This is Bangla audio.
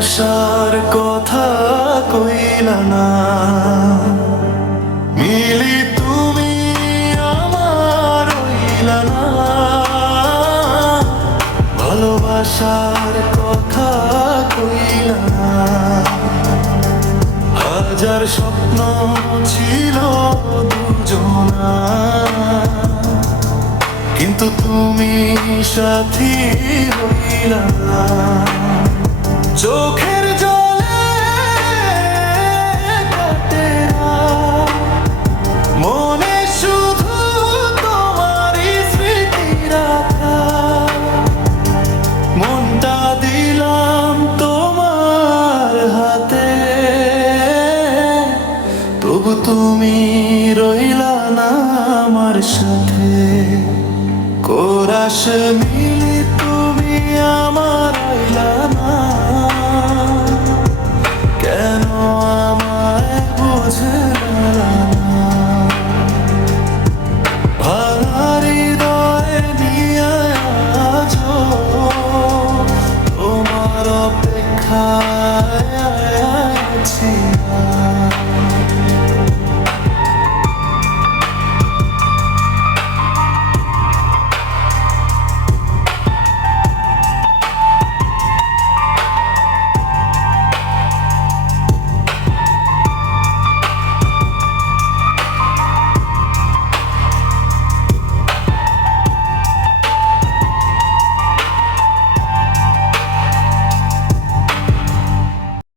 ভালোবাসার কথা কইলা না, মিলি তুমি আমার হইলা না। ভালোবাসার কথা কইলা না, হাজার স্বপ্ন ছিল দুজনা, কিন্তু তুমি সাথী হইলা না। চোখের জলে কাটে না, মনে শুধু তোমারই স্মৃতি রাখা। মনটা দিলাম তোমার হাতে, তবু তুমি রইলা না আমার সাথে। কোরাস মিলি তুমি আমার রইলা না, কেন আমায় বুঝে